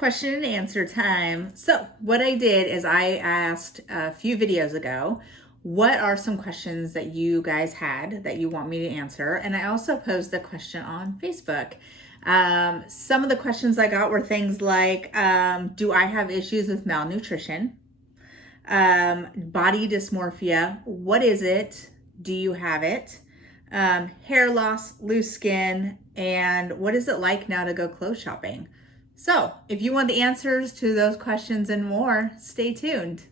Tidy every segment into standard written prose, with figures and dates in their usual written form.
question and answer time. So what I did is I asked a few videos ago, what are some questions that you guys had that you want me to answer? And I also posed the question on Facebook. Some of the questions I got were things like, do I have issues with malnutrition? Body dysmorphia, what is it? Do you have it? Hair loss, loose skin, and what is it like now to go clothes shopping? So, if you want the answers to those questions and more, stay tuned.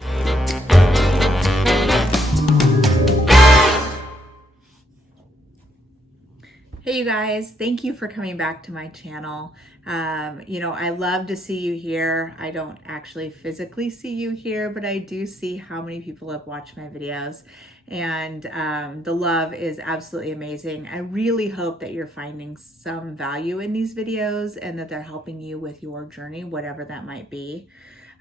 Hey you guys, thank you for coming back to my channel. I love to see you here. I don't actually physically see you here, but I do see how many people have watched my videos, and the love is absolutely amazing. I really hope that you're finding some value in these videos and that they're helping you with your journey, whatever that might be.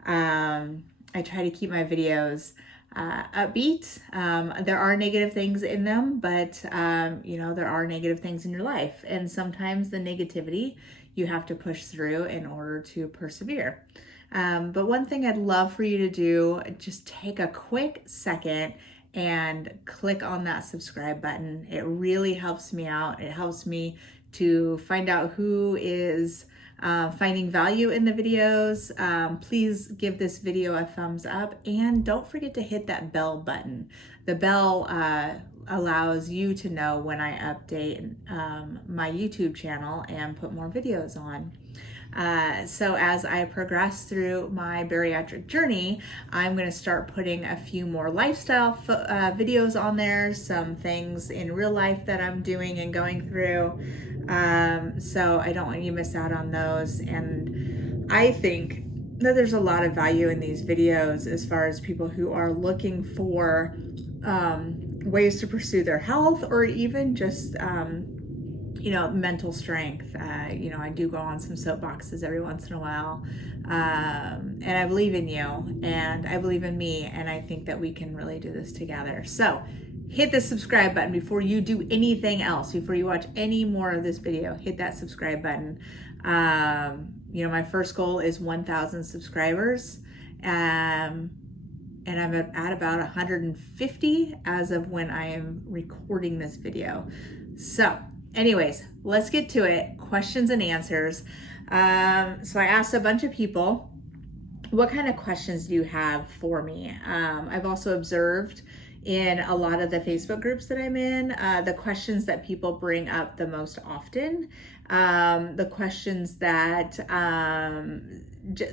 I try to keep my videos upbeat. There are negative things in them, but there are negative things in your life, and sometimes the negativity you have to push through in order to persevere. But one thing I'd love for you to do, just take a quick second and click on that subscribe button. It really helps me out. It helps me to find out who is finding value in the videos. Please give this video a thumbs up, and don't forget to hit that bell button. The bell allows you to know when I update my YouTube channel and put more videos on. So as I progress through my bariatric journey, I'm going to start putting a few more lifestyle videos on there, some things in real life that I'm doing and going through. So I don't want you to miss out on those. And I think that there's a lot of value in these videos as far as people who are looking for ways to pursue their health, or even just mental strength. I do go on some soapboxes every once in a while. And I believe in you, and I believe in me, and I think that we can really do this together. So hit the subscribe button before you do anything else. Before you watch any more of this video, hit that subscribe button. My first goal is 1,000 subscribers. And I'm at about 150 as of when I am recording this video. So anyways, let's get to it. Questions and answers. So I asked a bunch of people, what kind of questions do you have for me? I've also observed in a lot of the Facebook groups that I'm in, the questions that people bring up the most often, the questions that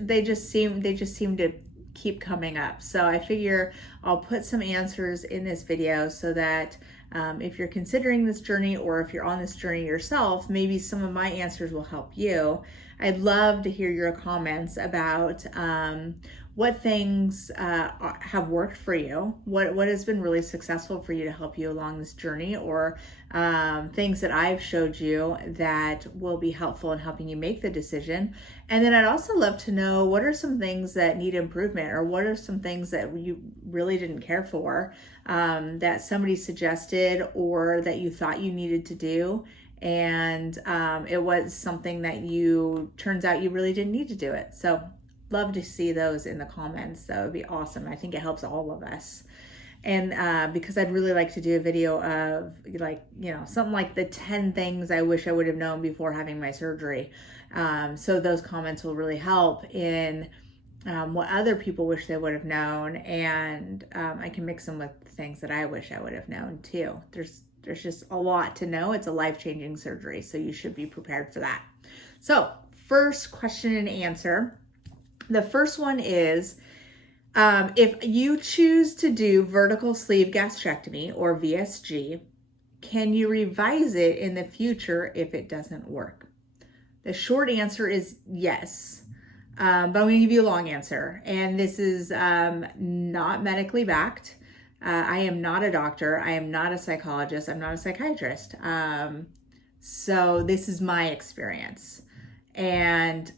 they just seem to keep coming up. So I figure I'll put some answers in this video so that if you're considering this journey, or if you're on this journey yourself, maybe some of my answers will help you. I'd love to hear your comments about what things have worked for you, what has been really successful for you to help you along this journey, or things that I've showed you that will be helpful in helping you make the decision. And then I'd also love to know, what are some things that need improvement, or what are some things that you really didn't care for, that somebody suggested, or that you thought you needed to do, and it was something that turns out you really didn't need to do it. So love to see those in the comments. That would be awesome. I think it helps all of us. And because I'd really like to do a video of something like the 10 things I wish I would have known before having my surgery. So those comments will really help in what other people wish they would have known. And I can mix them with things that I wish I would have known too. There's just a lot to know. It's a life-changing surgery, so you should be prepared for that. So first question and answer. The first one is, if you choose to do vertical sleeve gastrectomy, or VSG, can you revise it in the future if it doesn't work? The short answer is yes, but I'm going to give you a long answer. And this is not medically backed. I am not a doctor. I am not a psychologist. I'm not a psychiatrist. So this is my experience. And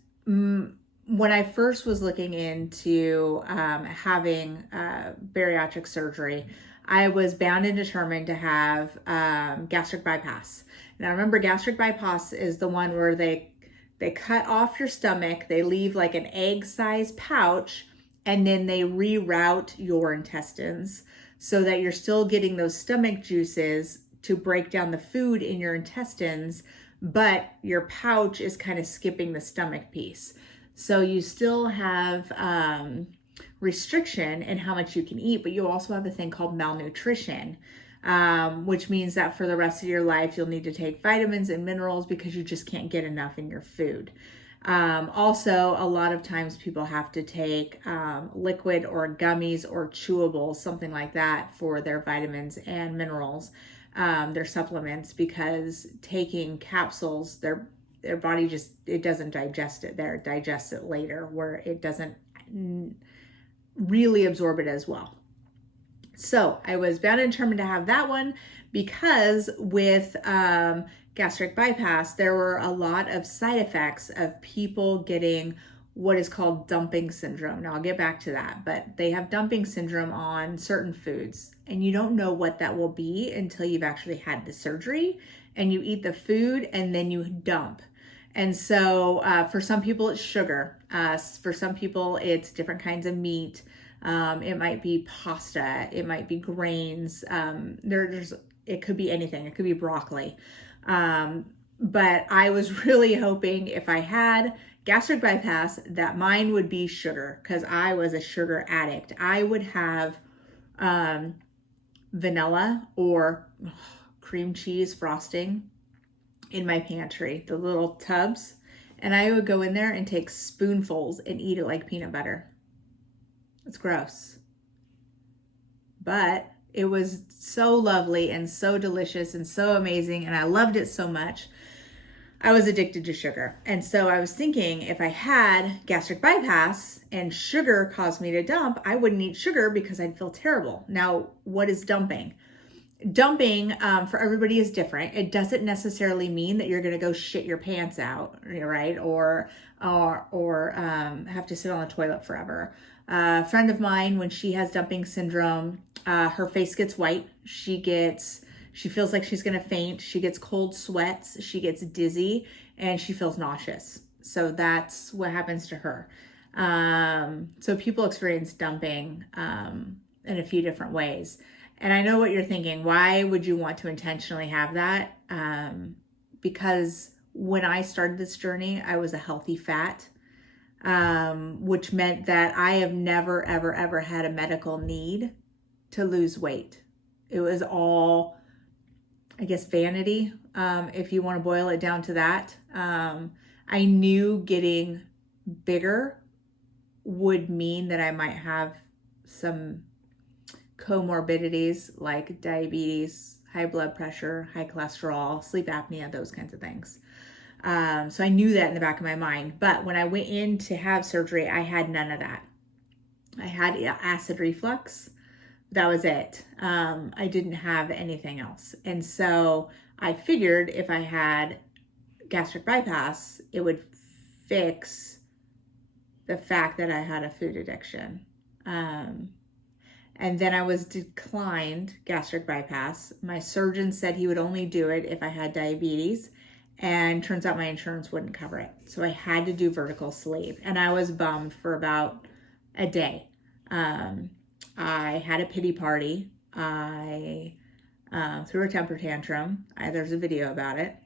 when I first was looking into having bariatric surgery, I was bound and determined to have gastric bypass. Now remember, gastric bypass is the one where they They cut off your stomach, they leave like an egg-sized pouch, and then they reroute your intestines so that you're still getting those stomach juices to break down the food in your intestines, but your pouch is kind of skipping the stomach piece. So you still have restriction in how much you can eat, but you also have a thing called malnutrition, which means that for the rest of your life, you'll need to take vitamins and minerals because you just can't get enough in your food. Also, a lot of times people have to take liquid or gummies or chewables, something like that, for their vitamins and minerals, their supplements, because taking capsules, their body just, it doesn't digest it there. It digests it later, where it doesn't really absorb it as well. So I was bound and determined to have that one because with gastric bypass, there were a lot of side effects of people getting what is called dumping syndrome. Now I'll get back to that, but they have dumping syndrome on certain foods, and you don't know what that will be until you've actually had the surgery and you eat the food and then you dump. And so for some people it's sugar. For some people it's different kinds of meat. It might be pasta. It might be grains. It could be anything. It could be broccoli. But I was really hoping if I had gastric bypass that mine would be sugar, because I was a sugar addict. I would have vanilla or cream cheese frosting in my pantry, the little tubs, and I would go in there and take spoonfuls and eat it like peanut butter. It's gross, but it was so lovely and so delicious and so amazing, and I loved it so much. I was addicted to sugar. And so I was thinking, if I had gastric bypass and sugar caused me to dump, I wouldn't eat sugar because I'd feel terrible. Now, what is dumping? Dumping for everybody is different. It doesn't necessarily mean that you're going to go shit your pants out, right? Or have to sit on the toilet forever. A friend of mine, when she has dumping syndrome, her face gets white. She feels like she's going to faint. She gets cold sweats. She gets dizzy, and she feels nauseous. So that's what happens to her. So people experience dumping in a few different ways. And I know what you're thinking. Why would you want to intentionally have that? Because when I started this journey, I was a healthy fat, which meant that I have never, ever, ever had a medical need to lose weight. It was all, I guess, vanity, if you want to boil it down to that. I knew getting bigger would mean that I might have some comorbidities like diabetes, high blood pressure, high cholesterol, sleep apnea, those kinds of things. So I knew that in the back of my mind. But when I went in to have surgery, I had none of that. I had acid reflux. That was it. I didn't have anything else. And so I figured if I had gastric bypass, it would fix the fact that I had a food addiction. And then I was declined gastric bypass. My surgeon said he would only do it if I had diabetes, and turns out my insurance wouldn't cover it. So I had to do vertical sleeve, and I was bummed for about a day. I had a pity party. I threw a temper tantrum. There's a video about it.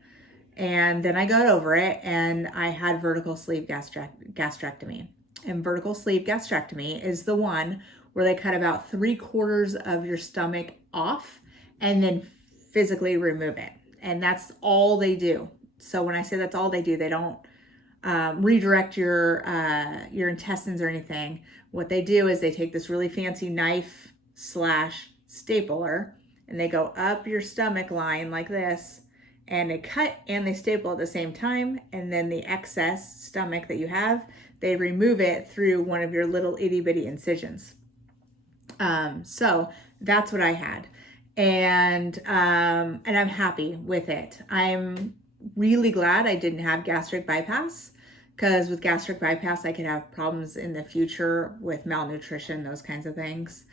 And then I got over it, and I had vertical sleeve gastrectomy. And vertical sleeve gastrectomy is the one where they cut about 3/4 of your stomach off and then physically remove it. And that's all they do. So when I say that's all they do, they don't redirect your intestines or anything. What they do is they take this really fancy knife / stapler, and they go up your stomach line like this, and they cut and they staple at the same time. And then the excess stomach that you have, they remove it through one of your little itty bitty incisions. So that's what I had. And I'm happy with it. I'm really glad I didn't have gastric bypass, because with gastric bypass, I could have problems in the future with malnutrition, those kinds of things.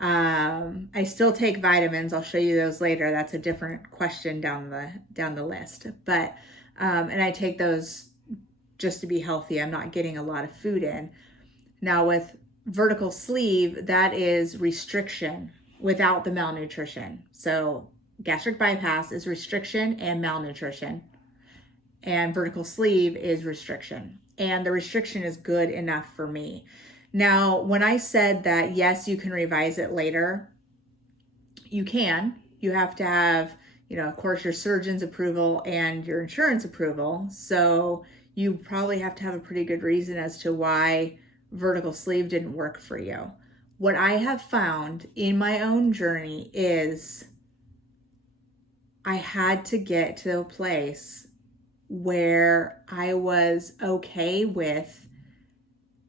I still take vitamins. I'll show you those later. That's a different question down the list. But, and I take those just to be healthy. I'm not getting a lot of food in. Now with vertical sleeve, that is restriction without the malnutrition. So gastric bypass is restriction and malnutrition, and vertical sleeve is restriction. And the restriction is good enough for me. Now, when I said that, yes, you can revise it later, you can. You have to have, of course, your surgeon's approval and your insurance approval. So you probably have to have a pretty good reason as to why vertical sleeve didn't work for you. What I have found in my own journey is I had to get to a place where I was okay with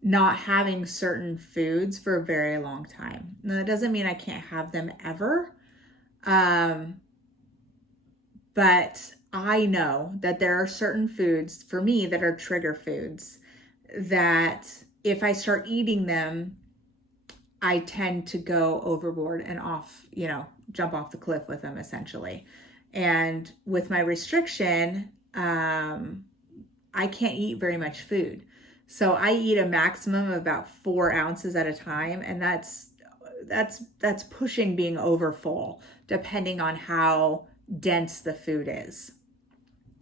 not having certain foods for a very long time. Now, that doesn't mean I can't have them ever. But I know that there are certain foods for me that are trigger foods that if I start eating them, I tend to go overboard and jump off the cliff with them essentially. And with my restriction, I can't eat very much food. So I eat a maximum of about 4 ounces at a time. And that's pushing being over full, depending on how dense the food is.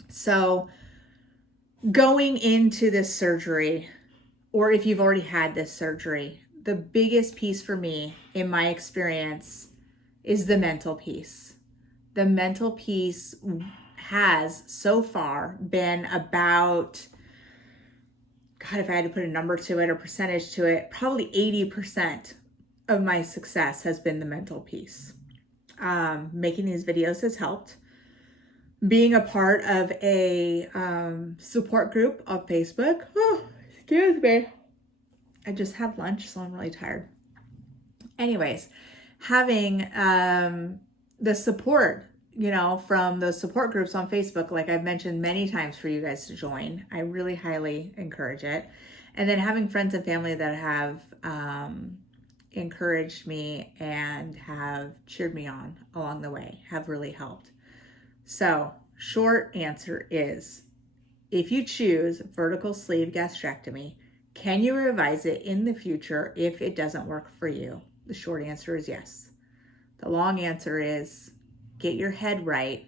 So going into this surgery, or if you've already had this surgery, the biggest piece for me in my experience is the mental piece. The mental piece has so far been about, God, if I had to put a number to it or percentage to it, probably 80% of my success has been the mental piece. Making these videos has helped. Being a part of a support group on Facebook. Oh, excuse me. I just had lunch, so I'm really tired. Anyways, having the support, from those support groups on Facebook, like I've mentioned many times for you guys to join, I really highly encourage it. And then having friends and family that have encouraged me and have cheered me on along the way have really helped. So, short answer is, if you choose vertical sleeve gastrectomy, can you revise it in the future if it doesn't work for you? The short answer is yes. The long answer is, get your head right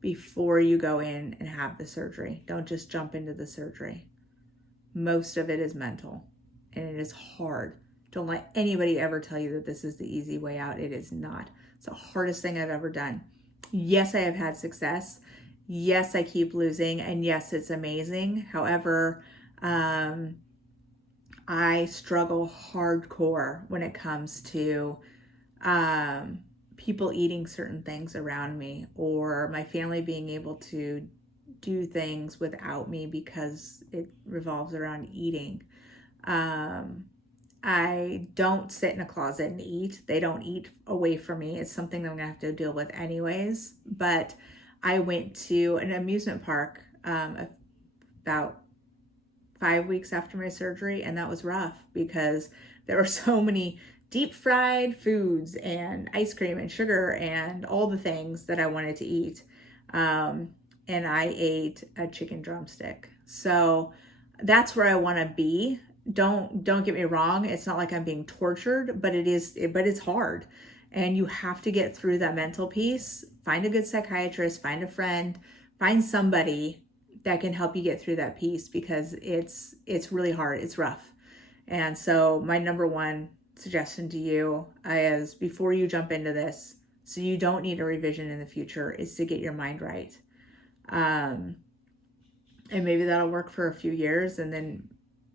before you go in and have the surgery. Don't just jump into the surgery. Most of it is mental, and it is hard. Don't let anybody ever tell you that this is the easy way out. It is not. It's the hardest thing I've ever done. Yes, I have had success. Yes, I keep losing, and yes, it's amazing. However, I struggle hardcore when it comes to people eating certain things around me, or my family being able to do things without me because it revolves around eating. I don't sit in a closet and eat. They don't eat away from me. It's something that I'm gonna have to deal with anyways. But I went to an amusement park about 5 weeks after my surgery, and that was rough because there were so many deep fried foods and ice cream and sugar and all the things that I wanted to eat. And I ate a chicken drumstick. So that's where I want to be. Don't get me wrong. It's not like I'm being tortured, but it's hard. And you have to get through that mental piece. Find a good psychiatrist, find a friend, find somebody that can help you get through that piece, because it's really hard. It's rough. And so my number one suggestion to you is, before you jump into this, so you don't need a revision in the future, is to get your mind right. And maybe that'll work for a few years, and then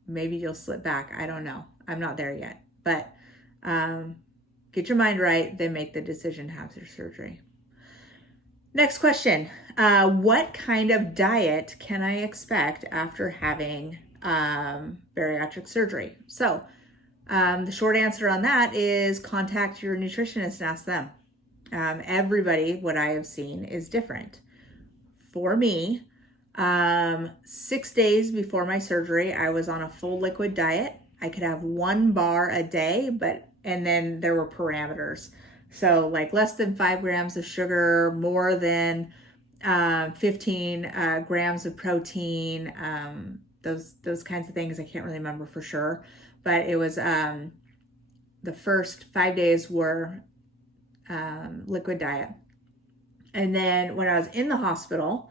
maybe you'll slip back. I don't know. I'm not there yet. But get your mind right, then make the decision to have your surgery. Next question. What kind of diet can I expect after having bariatric surgery? So the short answer on that is contact your nutritionist and ask them. Everybody, what I have seen, is different. For me, 6 days before my surgery, I was on a full liquid diet. I could have 1 bar a day, and then there were parameters. So like less than 5 grams of sugar, more than 15 grams of protein, those kinds of things. I can't really remember for sure, but it was the first 5 days were liquid diet. And then when I was in the hospital,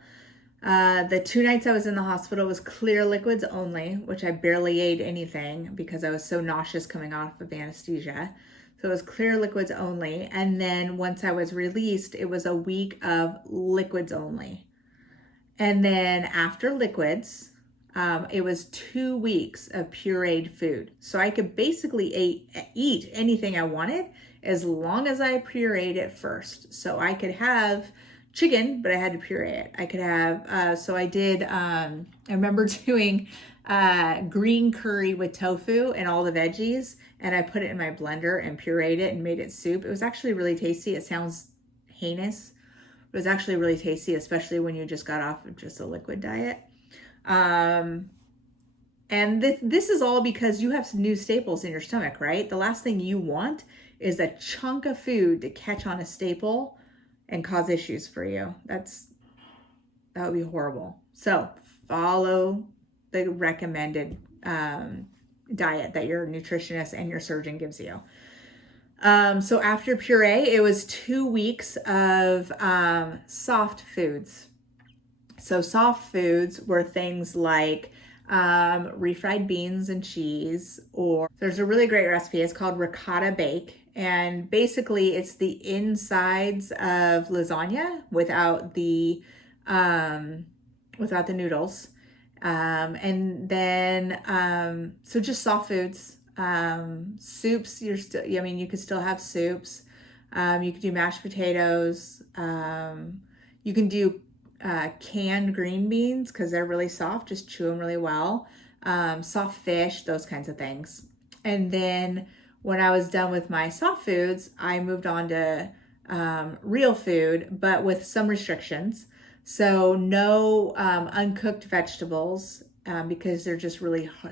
the 2 nights I was in the hospital was clear liquids only, which I barely ate anything because I was so nauseous coming off of anesthesia. So it was clear liquids only. And then once I was released, it was a week of liquids only. And then after liquids, it was 2 weeks of pureed food. So I could basically eat anything I wanted as long as I pureed it first. So I could have chicken, but I had to puree it. I could have, so I did, I remember doing green curry with tofu and all the veggies, and I put it in my blender and pureed it and made it soup. It was actually really tasty. It sounds heinous. It was actually really tasty, especially when you just got off of just a liquid diet. And this is all because you have some new staples in your stomach, right? The last thing you want is a chunk of food to catch on a staple and cause issues for you. That would be horrible. So follow the recommended diet that your nutritionist and your surgeon gives you. So after puree, it was 2 weeks of soft foods. So soft foods were things like refried beans and cheese, or there's a really great recipe. It's called ricotta bake. And basically it's the insides of lasagna without the noodles. And then, so just soft foods, soups, you could still have soups. You could do mashed potatoes. You can do canned green beans because they're really soft, just chew them really well. Soft fish, those kinds of things. And then when I was done with my soft foods, I moved on to real food, but with some restrictions. So no uncooked vegetables because they're just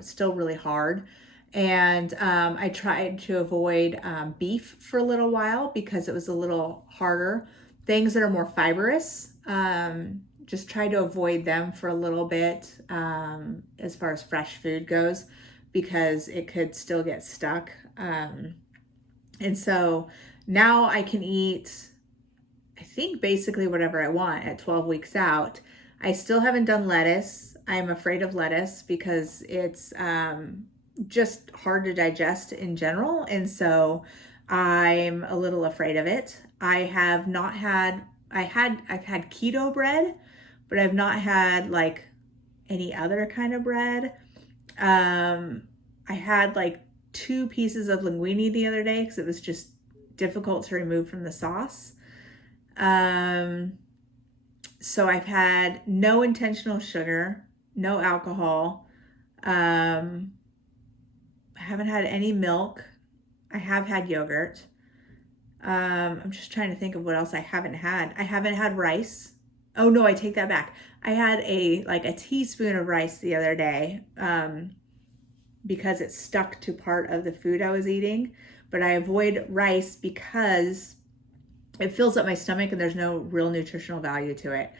still really hard. And I tried to avoid beef for a little while because it was a little harder. Things that are more fibrous, just try to avoid them for a little bit as far as fresh food goes, because it could still get stuck. And so now I can eat, I think, basically whatever I want at 12 weeks out. I still haven't done lettuce. I'm afraid of lettuce because it's just hard to digest in general. And so I'm a little afraid of it. I've had keto bread, but I've not had like any other kind of bread. I had like 2 pieces of linguine the other day because it was just difficult to remove from the sauce. So I've had no intentional sugar, no alcohol. I haven't had any milk. I have had yogurt. I'm just trying to think of what else I haven't had. I haven't had rice. Oh no, I take that back. I had a teaspoon of rice the other day because it stuck to part of the food I was eating. But I avoid rice because it fills up my stomach and there's no real nutritional value to it.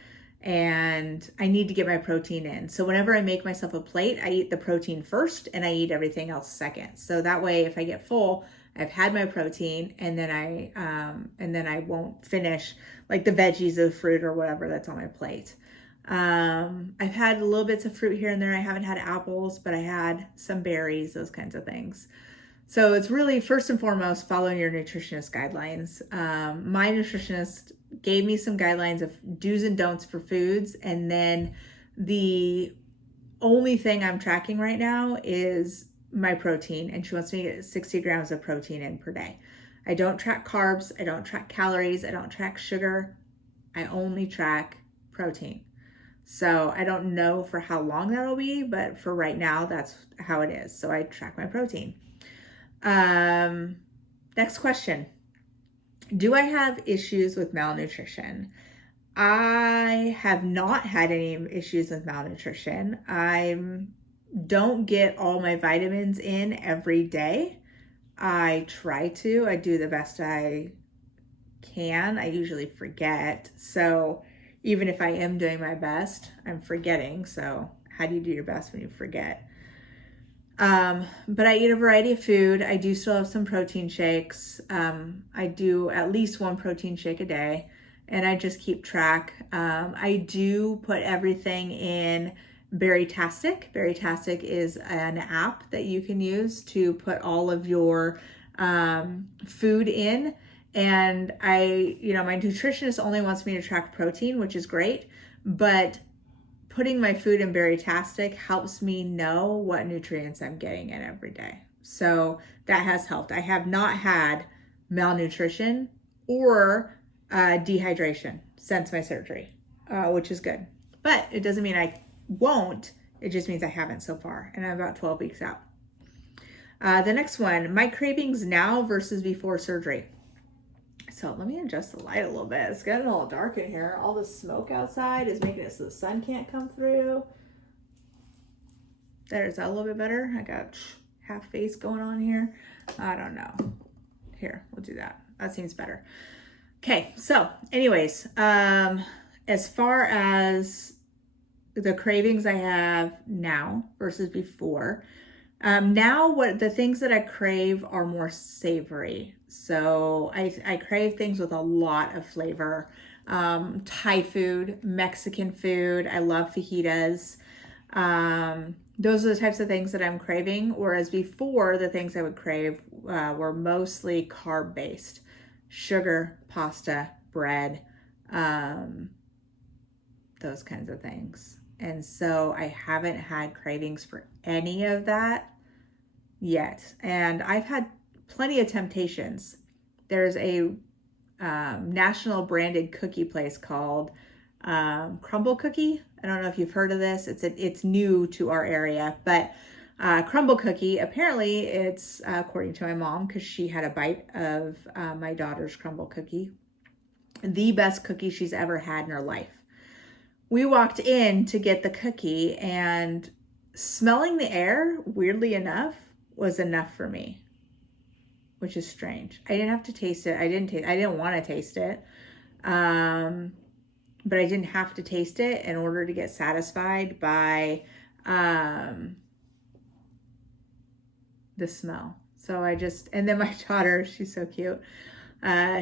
And I need to get my protein in. So whenever I make myself a plate, I eat the protein first and I eat everything else second. So that way, if I get full, I've had my protein, and then I won't finish like the veggies or the fruit or whatever that's on my plate. I've had little bits of fruit here and there. I haven't had apples, but I had some berries, those kinds of things. So it's really, first and foremost, following your nutritionist guidelines. My nutritionist gave me some guidelines of do's and don'ts for foods. And then the only thing I'm tracking right now is my protein. And she wants me to get 60 grams of protein in per day. I don't track carbs. I don't track calories. I don't track sugar. I only track protein. So I don't know for how long that'll be, but for right now, that's how it is. So I track my protein. Next question. Do I have issues with malnutrition? I have not had any issues with malnutrition. I don't get all my vitamins in every day. I try to. I do the best I can. I usually forget. So, even if I am doing my best, I'm forgetting. So how do you do your best when you forget? But I eat a variety of food. I do still have some protein shakes. I do at least one protein shake a day, and I just keep track. I do put everything in Berrytastic. Berrytastic is an app that you can use to put all of your food in. And my nutritionist only wants me to track protein, which is great, but putting my food in Berrytastic helps me know what nutrients I'm getting in every day. So that has helped. I have not had malnutrition or dehydration since my surgery, which is good. But it doesn't mean I won't. It just means I haven't so far. And I'm about 12 weeks out. The next one, my cravings now versus before surgery. So let me adjust the light a little bit. It's getting a little dark in here. All the smoke outside is making it so the sun can't come through. There's that a little bit better. I got half face going on here. I don't know. Here, we'll do that. That seems better. Okay, so anyways, as far as the cravings I have now versus before, now what the things that I crave are more savory. So I crave things with a lot of flavor. Thai food, Mexican food. I love fajitas. Those are the types of things that I'm craving. Whereas before, the things I would crave were mostly carb based. Sugar, pasta, bread, those kinds of things. And so I haven't had cravings for any of that yet. And I've had plenty of temptations. There's a national branded cookie place called Crumble Cookie. I don't know if you've heard of this. It's new to our area, but Crumble Cookie, apparently it's, according to my mom, because she had a bite of my daughter's Crumble Cookie, the best cookie she's ever had in her life. We walked in to get the cookie, and smelling the air, weirdly enough, was enough for me, which is strange. I didn't have to taste it. I didn't want to taste it. But I didn't have to taste it in order to get satisfied by the smell. So and then my daughter, she's so cute.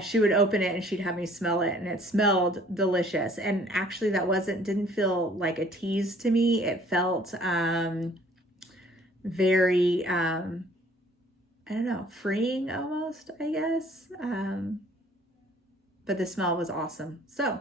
She would open it and she'd have me smell it, and it smelled delicious. And actually didn't feel like a tease to me. It felt very, I don't know, freeing almost, I guess. But the smell was awesome. So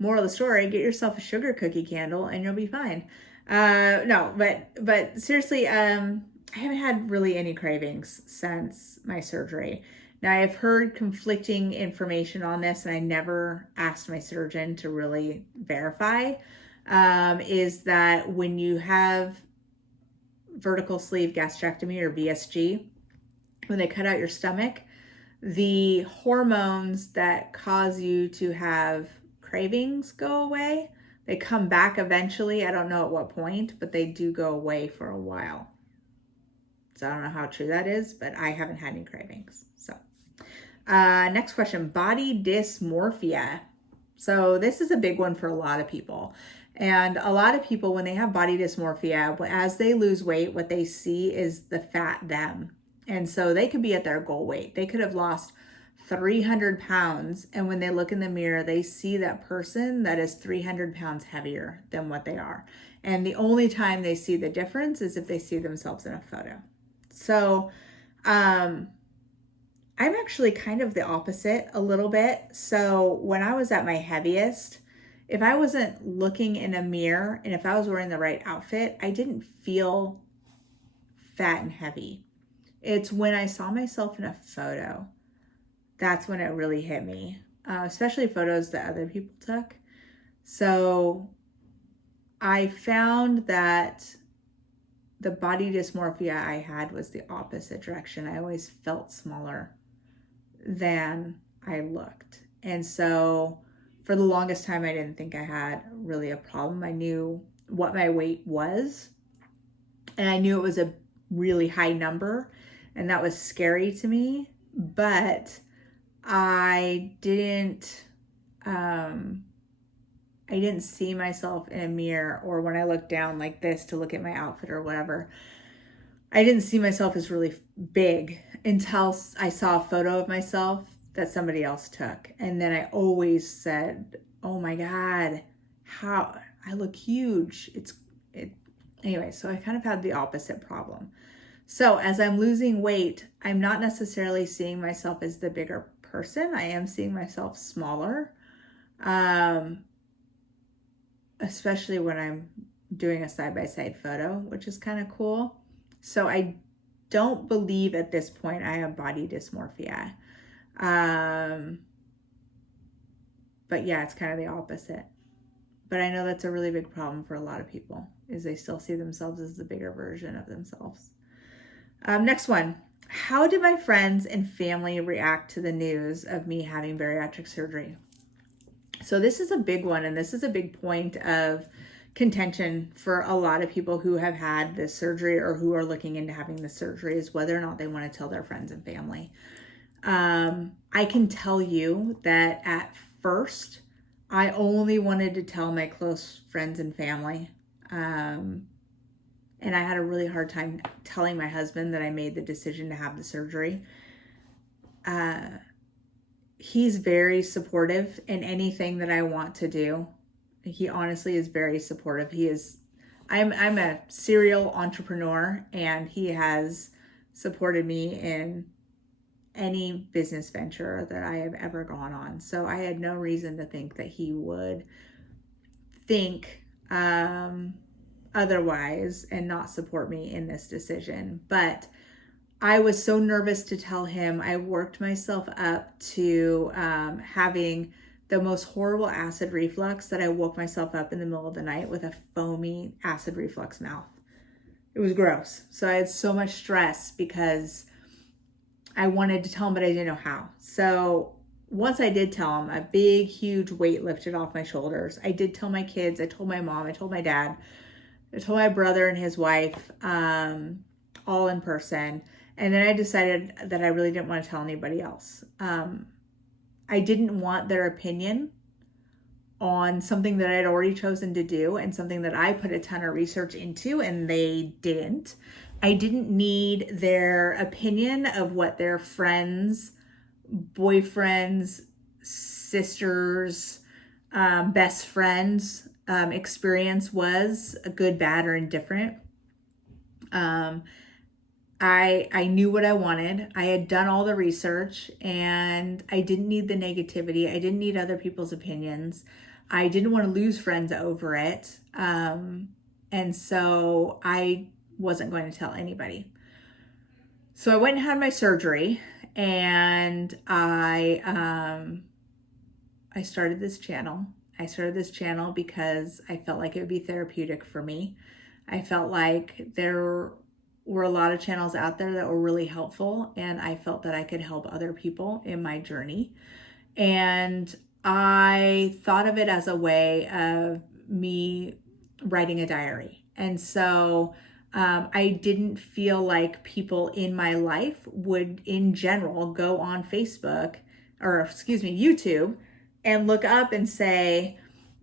moral of the story, get yourself a sugar cookie candle and you'll be fine. No, but seriously, I haven't had really any cravings since my surgery. Now, I've heard conflicting information on this, and I never asked my surgeon to really verify, is that when you have vertical sleeve gastrectomy or VSG, when they cut out your stomach, the hormones that cause you to have cravings go away. They come back eventually. I don't know at what point, but they do go away for a while. So I don't know how true that is, but I haven't had any cravings. So next question, body dysmorphia. So this is a big one for a lot of people. And a lot of people, when they have body dysmorphia, as they lose weight, what they see is the fat them. And so they could be at their goal weight. They could have lost 300 pounds. And when they look in the mirror, they see that person that is 300 pounds heavier than what they are. And the only time they see the difference is if they see themselves in a photo. So I'm actually kind of the opposite a little bit. So when I was at my heaviest, if I wasn't looking in a mirror and if I was wearing the right outfit, I didn't feel fat and heavy. It's when I saw myself in a photo, that's when it really hit me, especially photos that other people took. So I found that the body dysmorphia I had was the opposite direction. I always felt smaller than I looked. And so for the longest time, I didn't think I had really a problem. I knew what my weight was, and I knew it was a really high number, and that was scary to me, but I didn't I didn't see myself in a mirror, or when I looked down like this to look at my outfit or whatever, I didn't see myself as really big until I saw a photo of myself that somebody else took. And then I always said, oh my God, how I look huge. Anyway, so I kind of had the opposite problem. So as I'm losing weight, I'm not necessarily seeing myself as the bigger person. I am seeing myself smaller, especially when I'm doing a side-by-side photo, which is kind of cool. So I don't believe at this point I have body dysmorphia. But yeah, it's kind of the opposite. But I know that's a really big problem for a lot of people, is they still see themselves as the bigger version of themselves. Next one. How did my friends and family react to the news of me having bariatric surgery? So this is a big one, and this is a big point of contention for a lot of people who have had this surgery or who are looking into having the surgery, is whether or not they want to tell their friends and family. I can tell you that at first, I only wanted to tell my close friends and family. And I had a really hard time telling my husband that I made the decision to have the surgery. He's very supportive in anything that I want to do. He honestly is very supportive. I'm a serial entrepreneur, and he has supported me in any business venture that I have ever gone on. So I had no reason to think that he would think otherwise and not support me in this decision. But I was so nervous to tell him. I worked myself up to having the most horrible acid reflux that I woke myself up in the middle of the night with a foamy acid reflux mouth. It was gross. So I had so much stress because I wanted to tell him, but I didn't know how. So once I did tell him, a big, huge weight lifted off my shoulders. I did tell my kids. I told my mom. I told my dad. I told my brother and his wife, all in person. And then I decided that I really didn't want to tell anybody else. I didn't want their opinion on something that I'd already chosen to do and something that I put a ton of research into, and they didn't. I didn't need their opinion of what their friends, boyfriends, sisters, best friends experience was, good, bad, or indifferent. I knew what I wanted. I had done all the research, and I didn't need the negativity. I didn't need other people's opinions. I didn't want to lose friends over it. And so I wasn't going to tell anybody. So I went and had my surgery, and I started this channel. I started this channel because I felt like it would be therapeutic for me. I felt like there were a lot of channels out there that were really helpful, and I felt that I could help other people in my journey. And I thought of it as a way of me writing a diary. And so I didn't feel like people in my life would, in general, go on Facebook, or excuse me, YouTube, and look up and say,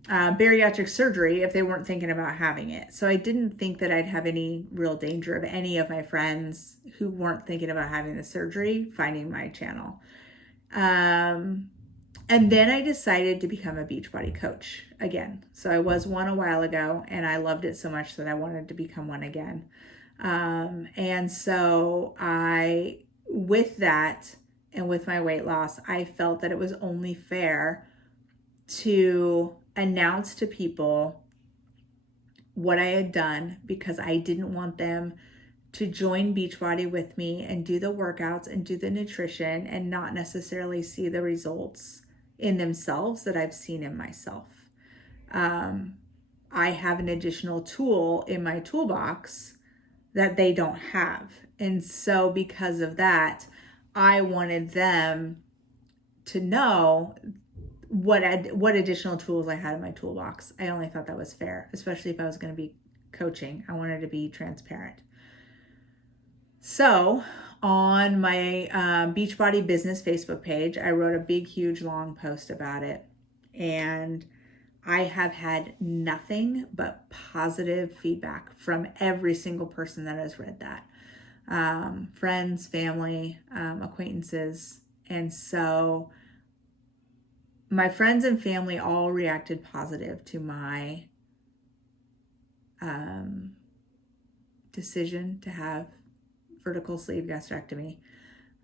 bariatric surgery if they weren't thinking about having it. So I didn't think that I'd have any real danger of any of my friends who weren't thinking about having the surgery finding my channel. And then I decided to become a Beachbody coach again. So I was one a while ago, and I loved it so much that I wanted to become one again. And so with that and with my weight loss, I felt that it was only fair to announce to people what I had done, because I didn't want them to join Beachbody with me and do the workouts and do the nutrition and not necessarily see the results in themselves that I've seen in myself. I have an additional tool in my toolbox that they don't have. And so because of that, I wanted them to know what additional tools I had in my toolbox. I only thought that was fair, especially if I was going to be coaching. I wanted to be transparent. So on my Beachbody Business Facebook page, I wrote a big, huge, long post about it. And I have had nothing but positive feedback from every single person that has read that. Friends, family, acquaintances. And so my friends and family all reacted positive to my decision to have vertical sleeve gastrectomy.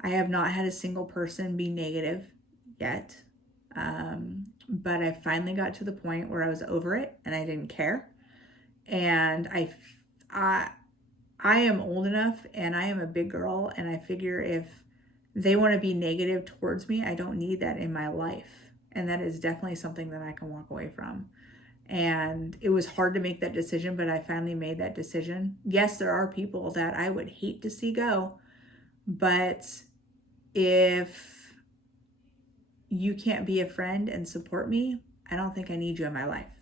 I have not had a single person be negative yet, but I finally got to the point where I was over it and I didn't care. And I am old enough and I am a big girl, and I figure if they want to be negative towards me, I don't need that in my life. And that is definitely something that I can walk away from. And it was hard to make that decision, but I finally made that decision. Yes, there are people that I would hate to see go, but if you can't be a friend and support me, I don't think I need you in my life.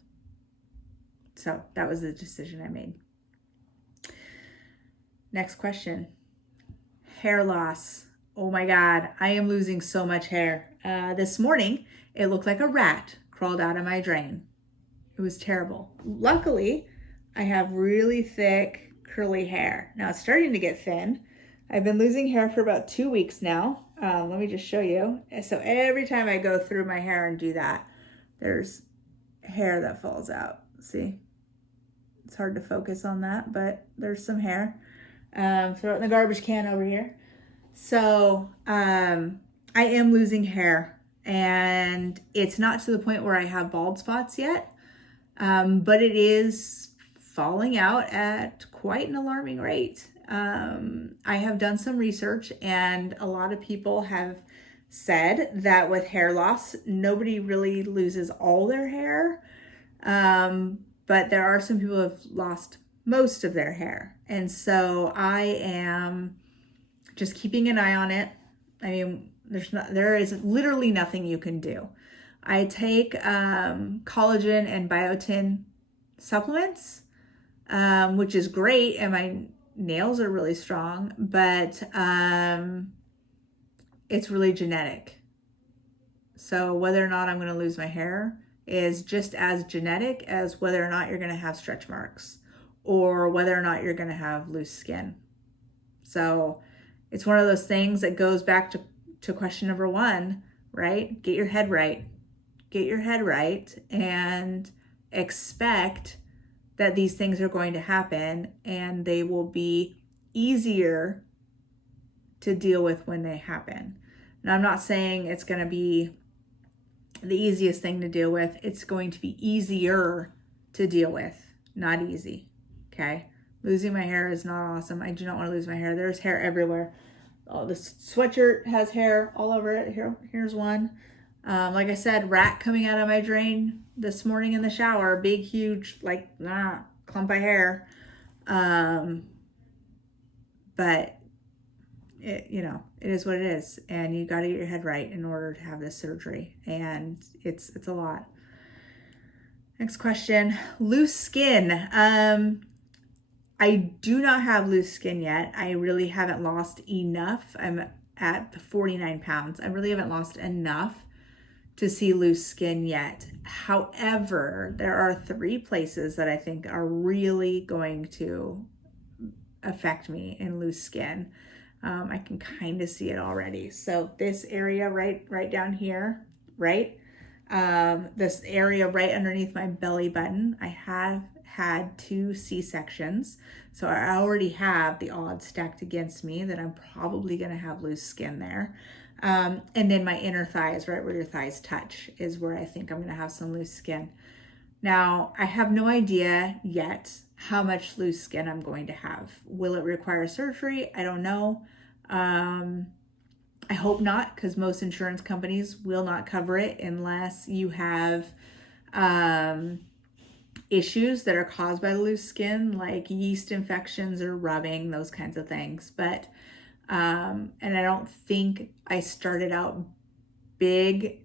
So that was the decision I made. Next question. Hair loss. Oh my God, I am losing so much hair. This morning, it looked like a rat crawled out of my drain. It was terrible. Luckily, I have really thick, curly hair. Now it's starting to get thin. I've been losing hair for about 2 weeks now. Let me just show you. So every time I go through my hair and do that, there's hair that falls out. See? It's hard to focus on that, but there's some hair. Throw it in the garbage can over here. So I am losing hair, and it's not to the point where I have bald spots yet, but it is falling out at quite an alarming rate. I have done some research, and a lot of people have said that with hair loss, nobody really loses all their hair, but there are some people who have lost most of their hair. And so I am just keeping an eye on it. I mean, there is literally nothing you can do. I take collagen and biotin supplements, which is great, and my nails are really strong, but it's really genetic. So whether or not I'm going to lose my hair is just as genetic as whether or not you're going to have stretch marks or whether or not you're going to have loose skin. So it's one of those things that goes back to question number one, right? Get your head right. Get your head right and expect that these things are going to happen, and they will be easier to deal with when they happen. Now, I'm not saying it's going to be the easiest thing to deal with. It's going to be easier to deal with, not easy. Okay? Losing my hair is not awesome. I do not want to lose my hair. There's hair everywhere. Oh, this sweatshirt has hair all over it. Here's one. Like I said, rat coming out of my drain this morning in the shower. Big, huge, clump of hair. But it is what it is. And you got to get your head right in order to have this surgery. And it's a lot. Next question. Loose skin. I do not have loose skin yet. I really haven't lost enough. I'm at 49 pounds. I really haven't lost enough to see loose skin yet. However, there are 3 places that I think are really going to affect me in loose skin. I can kind of see it already. So this area right down here, right? This area right underneath my belly button, I have had 2 C-sections. So I already have the odds stacked against me that I'm probably going to have loose skin there. And then my inner thighs, right where your thighs touch, is where I think I'm going to have some loose skin. Now, I have no idea yet how much loose skin I'm going to have. Will it require surgery? I don't know. I hope not, because most insurance companies will not cover it unless you have issues that are caused by the loose skin, like yeast infections or rubbing, those kinds of things. But and I don't think I started out big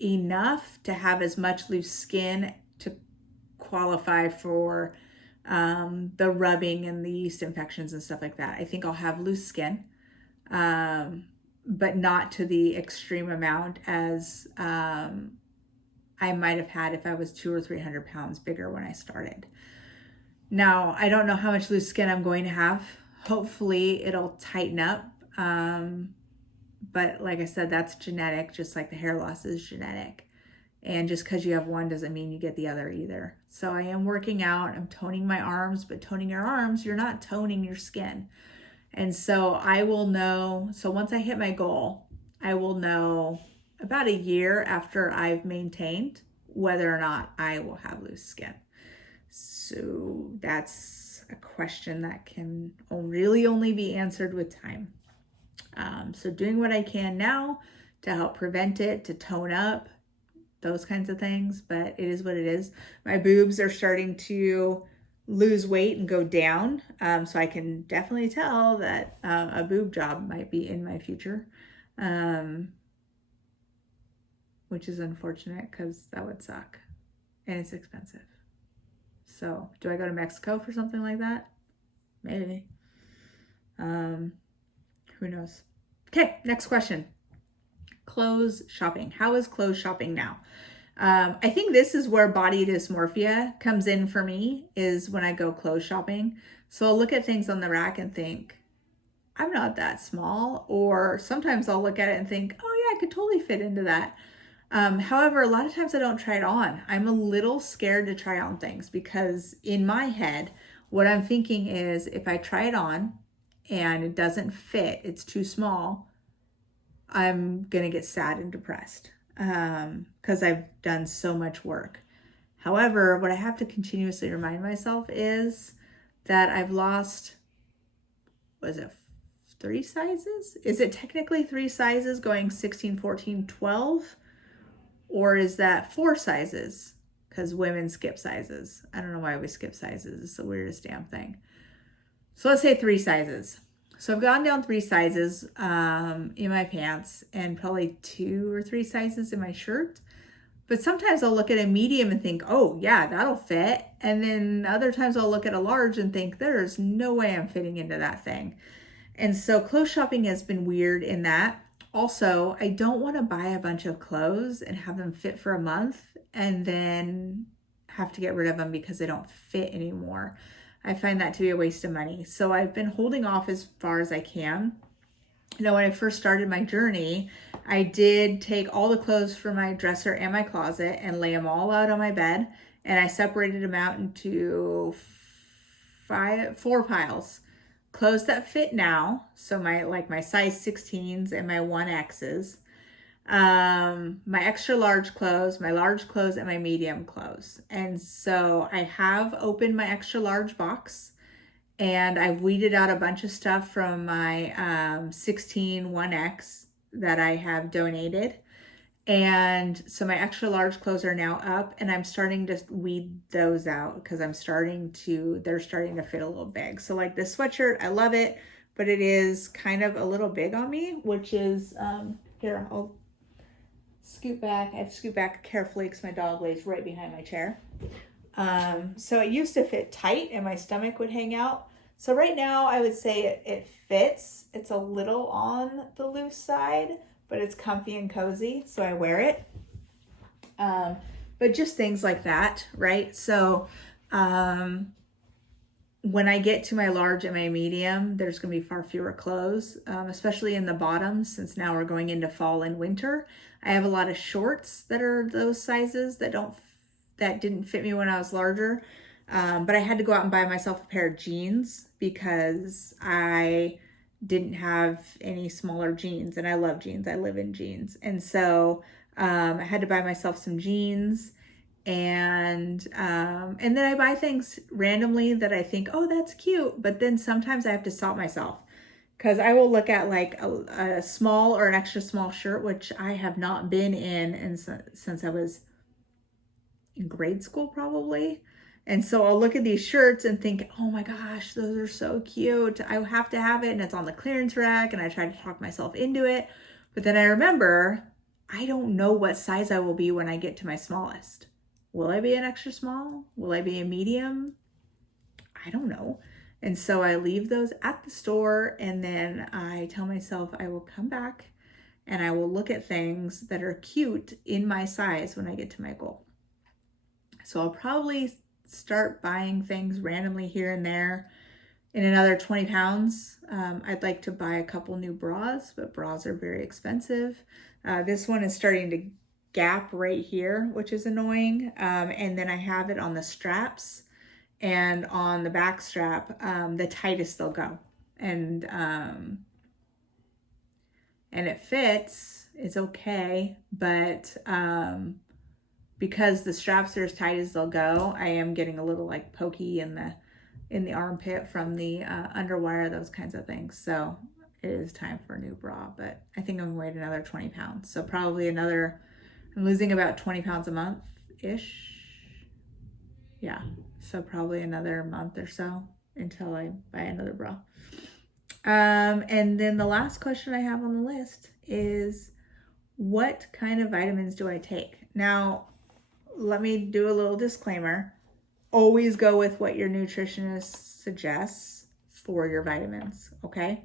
enough to have as much loose skin to qualify for the rubbing and the yeast infections and stuff like that. I think I'll have loose skin, but not to the extreme amount as I I might have had if I was 200 or 300 pounds bigger when I started. Now, I don't know how much loose skin I'm going to have. Hopefully it'll tighten up. But like I said, that's genetic, just like the hair loss is genetic. And just because you have one doesn't mean you get the other either. So I am working out, I'm toning my arms, but toning your arms, you're not toning your skin. And so I will know, so once I hit my goal, I will know about a year after I've maintained whether or not I will have loose skin. So that's a question that can really only be answered with time. So doing what I can now to help prevent it, to tone up, those kinds of things, but it is what it is. My boobs are starting to lose weight and go down. So I can definitely tell that a boob job might be in my future, which is unfortunate because that would suck and it's expensive. So do I go to Mexico for something like that? Maybe. Who knows? Okay, next question. Clothes shopping. How is clothes shopping now? I think this is where body dysmorphia comes in for me, is when I go clothes shopping. So I'll look at things on the rack and think, I'm not that small. Or sometimes I'll look at it and think, oh yeah, I could totally fit into that. However, a lot of times I don't try it on. I'm a little scared to try on things because in my head, what I'm thinking is if I try it on and it doesn't fit, it's too small, I'm going to get sad and depressed because I've done so much work. However, what I have to continuously remind myself is that I've lost, was it 3 sizes? Is it technically 3 sizes going 16, 14, 12? Or is that 4 sizes? Because women skip sizes. I don't know why we skip sizes. It's the weirdest damn thing. So let's say 3 sizes. So I've gone down 3 sizes in my pants and probably 2 or 3 sizes in my shirt. But sometimes I'll look at a medium and think, oh yeah, that'll fit. And then other times I'll look at a large and think, there's no way I'm fitting into that thing. And so clothes shopping has been weird in that. Also, I don't want to buy a bunch of clothes and have them fit for a month and then have to get rid of them because they don't fit anymore. I find that to be a waste of money. So I've been holding off as far as I can. You know, when I first started my journey, I did take all the clothes from my dresser and my closet and lay them all out on my bed. And I separated them out into 4 piles. Clothes that fit now, so my size 16s and my 1Xs, my extra large clothes, my large clothes, and my medium clothes. And so I have opened my extra large box and I've weeded out a bunch of stuff from my 16 1X that I have donated. And so my extra large clothes are now up and I'm starting to weed those out because they're starting to fit a little big. So like this sweatshirt, I love it, but it is kind of a little big on me, which is, here, I'll scoot back. I have to scoot back carefully because my dog lays right behind my chair. So it used to fit tight and my stomach would hang out. So right now I would say it fits. It's a little on the loose side, but it's comfy and cozy, so I wear it. But just things like that, right? So when I get to my large and my medium, there's gonna be far fewer clothes, especially in the bottoms, since now we're going into fall and winter. I have a lot of shorts that are those sizes that didn't fit me when I was larger. But I had to go out and buy myself a pair of jeans because I didn't have any smaller jeans, and I love jeans. I live in jeans. And so I had to buy myself some jeans, and then I buy things randomly that I think, oh, that's cute, but then sometimes I have to stop myself because I will look at like a small or an extra small shirt, which I have not been in since I was in grade school probably. And so I'll look at these shirts and think, oh my gosh, those are so cute. I have to have it. And it's on the clearance rack. And I try to talk myself into it. But then I remember, I don't know what size I will be when I get to my smallest. Will I be an extra small? Will I be a medium? I don't know. And so I leave those at the store. And then I tell myself I will come back and I will look at things that are cute in my size when I get to my goal. So I'll probably start buying things randomly here and there. In another 20 pounds, I'd like to buy a couple new bras, but bras are very expensive. This one is starting to gap right here, which is annoying. And then I have it on the straps and on the back strap, the tightest they'll go. And it fits, it's okay, but because the straps are as tight as they'll go, I am getting a little like pokey in the armpit from the underwire, those kinds of things. So it is time for a new bra, but I think I'm gonna wait another 20 pounds. So probably I'm losing about 20 pounds a month-ish. Yeah, so probably another month or so until I buy another bra. And then the last question I have on the list is, what kind of vitamins do I take? Now, let me do a little disclaimer. Always go with what your nutritionist suggests for your vitamins, okay?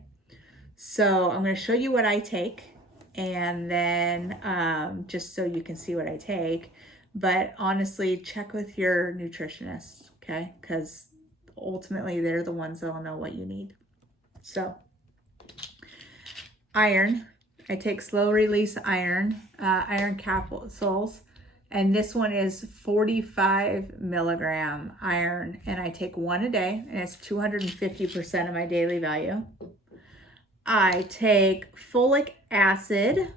So I'm going to show you what I take, and then just so you can see what I take. But honestly, check with your nutritionist, okay? Because ultimately, they're the ones that will know what you need. So, iron. I take slow release iron, iron capsules. And this one is 45 milligram iron. And I take one a day, and it's 250% of my daily value. I take folic acid.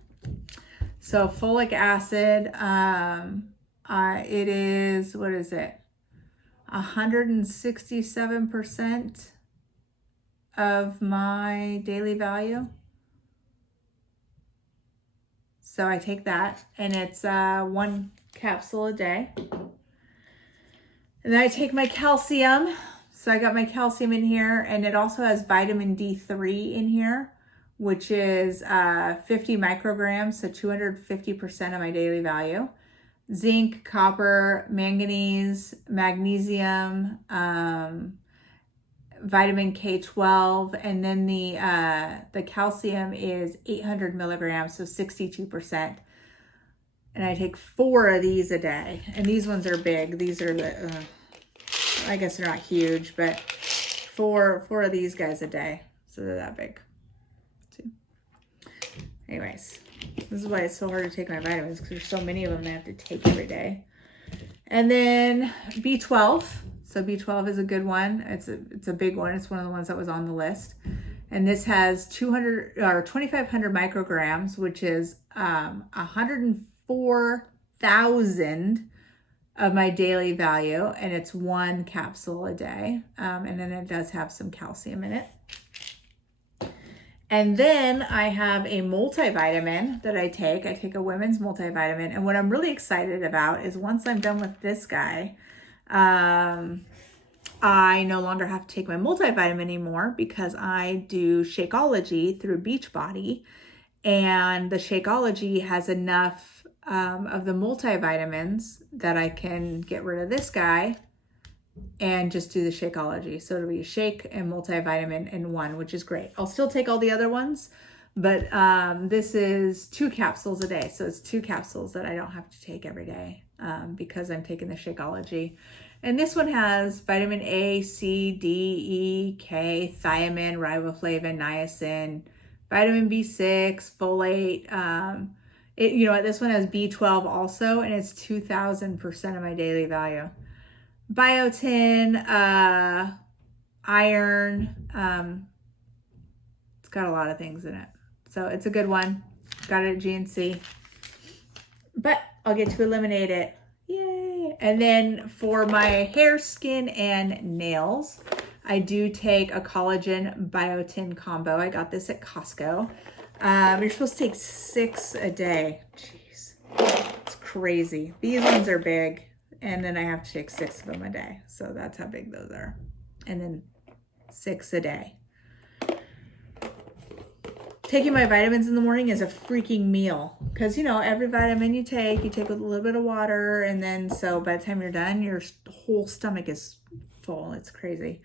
So folic acid, it is, what is it? 167% of my daily value. So I take that, and it's 1 capsule a day. And then I take my calcium. So I got my calcium in here, and it also has vitamin D3 in here, which is 50 micrograms, so 250% of my daily value. Zinc, copper, manganese, magnesium, vitamin K12, and then the calcium is 800 milligrams, so 62%. And I take 4 of these a day, and these ones are big. These are the, I guess they're not huge, but 4 of these guys a day, so they're that big. See? Anyways, this is why it's so hard to take my vitamins, because there's so many of them that I have to take every day. And then B12. So B12 is a good one. It's a big one. It's one of the ones that was on the list. And this has 2,500 micrograms, which is 104,000 of my daily value. And it's 1 capsule a day. And then it does have some calcium in it. And then I have a multivitamin that I take. I take a women's multivitamin. And what I'm really excited about is once I'm done with this guy, I no longer have to take my multivitamin anymore because I do Shakeology through Beachbody, and the Shakeology has enough of the multivitamins that I can get rid of this guy and just do the Shakeology. So it'll be a shake and multivitamin in one, which is great. I'll still take all the other ones, but this is 2 capsules a day. So it's 2 capsules that I don't have to take every day because I'm taking the Shakeology. And this one has vitamin A, C, D, E, K, thiamine, riboflavin, niacin, vitamin B6, folate. You know what? This one has B12 also, and it's 2,000% of my daily value. Biotin, iron. It's got a lot of things in it. So it's a good one. Got it at GNC. But I'll get to eliminate it. Yay! And then for my hair, skin, and nails, I do take a collagen biotin combo. I got this at Costco. You're supposed to take 6 a day. Jeez, it's crazy. These ones are big, and then I have to take 6 of them a day. So that's how big those are. And then 6 a day. Taking my vitamins in the morning is a freaking meal because, you know, every vitamin you take with a little bit of water, and then so by the time you're done, your whole stomach is full. It's crazy.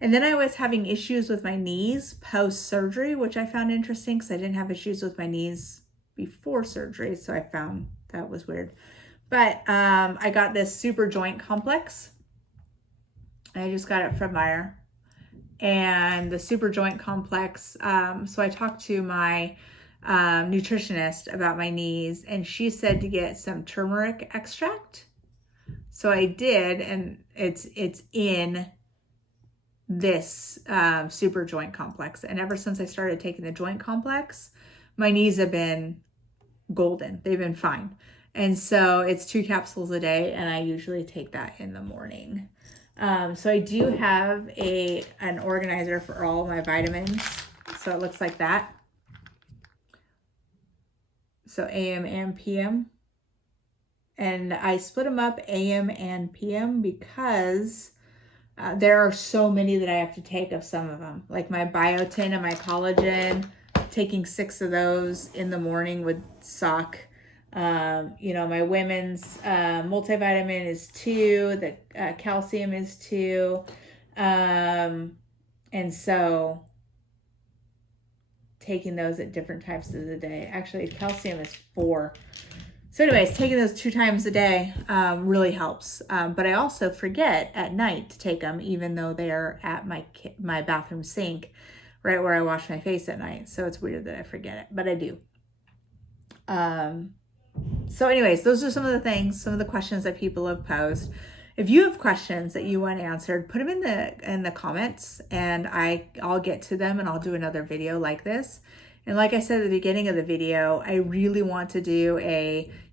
And then I was having issues with my knees post-surgery, which I found interesting because I didn't have issues with my knees before surgery, so I found that was weird. But I got this super joint complex. I just got it from Meijer. And the super joint complex, so I talked to my nutritionist about my knees, and she said to get some turmeric extract. So I did, and it's in this super joint complex. And ever since I started taking the joint complex, my knees have been golden. They've been fine. And so it's 2 capsules a day, and I usually take that in the morning. So I do have an organizer for all my vitamins. So it looks like that. So AM and PM. And I split them up AM and PM because there are so many that I have to take of some of them. Like my biotin and my collagen, taking 6 of those in the morning would suck. You know, my women's multivitamin is 2, the calcium is 2. And so taking those at different times of the day. Actually, calcium is 4. So anyways, taking those 2 times a day really helps. But I also forget at night to take them, even though they're at my bathroom sink, right where I wash my face at night. So it's weird that I forget it, but I do. So anyways, those are some of the things, some of the questions that people have posed. If you have questions that you want answered, put them in the comments, and I'll get to them, and I'll do another video like this. And like I said at the beginning of the video, I really want to do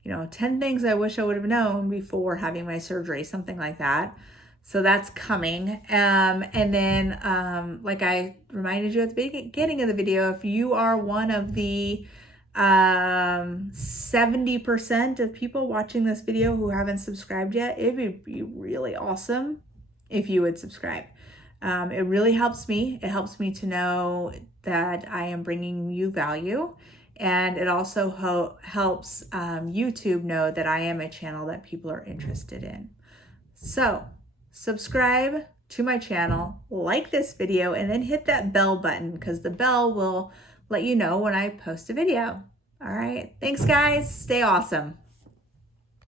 10 things I wish I would have known before having my surgery, something like that. So that's coming. And then, like I reminded you at the beginning of the video, if you are one of the 70% of people watching this video who haven't subscribed yet, it would be really awesome if you would subscribe. It really helps me. It helps me to know that I am bringing you value, and it also helps YouTube know that I am a channel that people are interested in. So subscribe to my channel, like this video, and then hit that bell button, because the bell will let you know when I post a video. All right. Thanks, guys. Stay awesome.